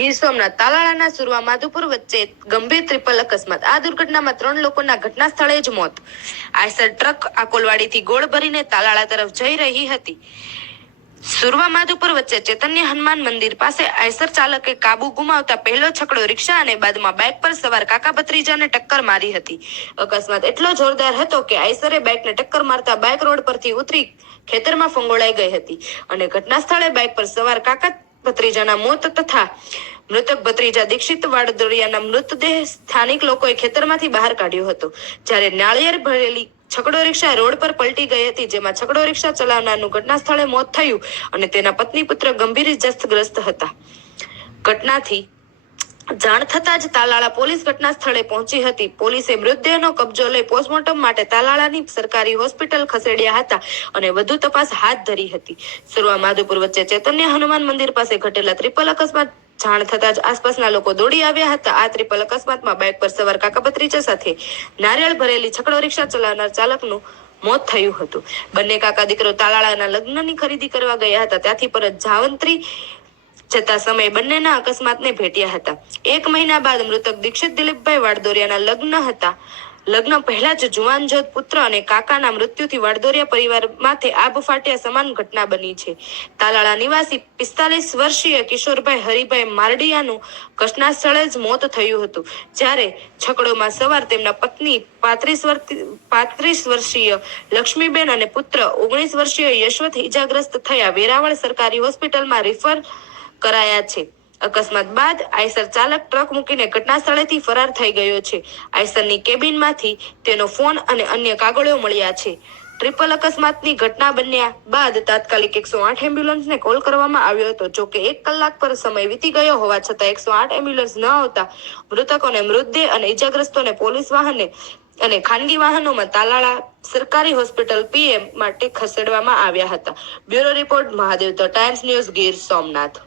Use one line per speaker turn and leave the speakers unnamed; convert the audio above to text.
ગીર સોમનાથ તાલાળાના સુરવા માધુપુર વચ્ચે ગંભીર ટ્રિપલ અકસ્માત. આ દુર્ઘટનામાં ત્રણ લોકોના ઘટના સ્થળે જ મોત. આયસર ટ્રક આકોલવાડીથી ગોળ ભરીને તાલાળા તરફ જઈ રહી હતી. સુરવા માધુપુર વચ્ચે ચૈતન્ય હનુમાન મંદિર પાસે આયસર ચાલકે કાબુ ગુમાવતા પહેલો છકડો રિક્ષા અને બાદમાં બાઇક પર સવાર કાકા ભત્રીજાને ટક્કર મારી હતી. અકસ્માત એટલો જોરદાર હતો કે આયસરે બાઇકને ટક્કર મારતા બાઇક રોડ પરથી ઉતરી ખેતરમાં ફંગોળાઈ ગઈ હતી અને ઘટના સ્થળે બાઇક પર સવાર કાકા ભત્રીજાના મોત તથા મૃતક ભત્રીજા દીક્ષિત વાડદોરિયાના મૃતદેહ સ્થાનિક લોકોએ ખેતરમાંથી બહાર કાઢ્યો હતો. જ્યારે નાળિયેર ભરેલી છકડો રિક્ષા રોડ પર પલટી ગઈ હતી, જેમાં છકડો રિક્ષા ચલાવનારનું ઘટના સ્થળે મોત થયું અને તેના પત્ની પુત્ર ગંભીર ઇજાગ્રસ્ત હતા. ઘટનાથી જાણ થતાં જ તાલાળા પોલીસ ઘટના સ્થળે પહોંચી હતી. પોલીસે મૃતદેહનો કબજો લઈ પોસ્ટમોર્ટમ માટે તાલાળાની સરકારી હોસ્પિટલ ખસેડ્યા હતા અને વધુ તપાસ હાથ ધરી હતી. સુરવા માધુપુર વચ્ચે ચૈતન્ય હનુમાન મંદિર પાસે ઘટેલા ત્રિપલ અકસ્માત, જાણ થતાં જ આસપાસના લોકો દોડી આવ્યા હતા. આ ત્રિપલ અકસ્માતમાં બાઇક પર સવાર કાકા ભત્રીજા સાથે નારિયેળ ભરેલી છકડો રિક્ષા ચલાવનાર ચાલકનું મોત થયું હતું. બંને કાકા દીકરો તાલાળાના લગ્નની ખરીદી કરવા ગયા હતા. ત્યાંથી પરત જાવંત્રી જતા સમયે બંનેના અકસ્માતને ભેટ્યા હતા. એક મહિના બાદ મૃતક દીક્ષિત દિલીપભાઈ વાડદોરિયાના લગ્ન હતા. લગ્ન પહેલા જ જુવાન જોત પુત્ર અને કાકાના મૃત્યુથી વાડદોરિયા પરિવાર માથે આબ ફાટ્યા સમાન ઘટના બની છે. તાલાળા નિવાસી પિસ્તાલીસ વર્ષીય કિશોરભાઈ હરિભાઈ મારડિયાનું ઘટના સ્થળે જ મોત થયું હતું. જ્યારે છકડોમાં સવાર તેમના પત્ની પાંત્રીસ પાંત્રીસ વર્ષીય લક્ષ્મીબેન અને પુત્ર ઓગણીસ વર્ષીય યશવંત ઇજાગ્રસ્ત થયા. વેરાવળ સરકારી હોસ્પિટલમાં રિફર કરાયા છે. અકસ્માત બાદ આઈસર ચાલક ટ્રક મૂકીને ઘટના સ્થળેથી ફરાર થઈ ગયો છે. આઈસરની કેબિનમાંથી તેનો ફોન અને અન્ય કાગળો મળ્યા છે. ટ્રિપલ અકસ્માતની ઘટના બન્યા બાદ તાત્કાલિક એકસો આઠ એમ્બ્યુલન્સને કોલ કરવામાં આવ્યો હતો. જો કે એક કલાક પર સમય વીતી ગયો હોવા છતાં એકસો આઠ એમ્બ્યુલન્સ ન આવતા મૃતકોને મૃતદેહ અને ઇજાગ્રસ્તોને પોલીસ વાહને અને ખાનગી વાહનોમાં તાલાળા સરકારી હોસ્પિટલ પીએમ માટે ખસેડવામાં આવ્યા હતા. Bureau report Mahadev the Times News Gir Somnath.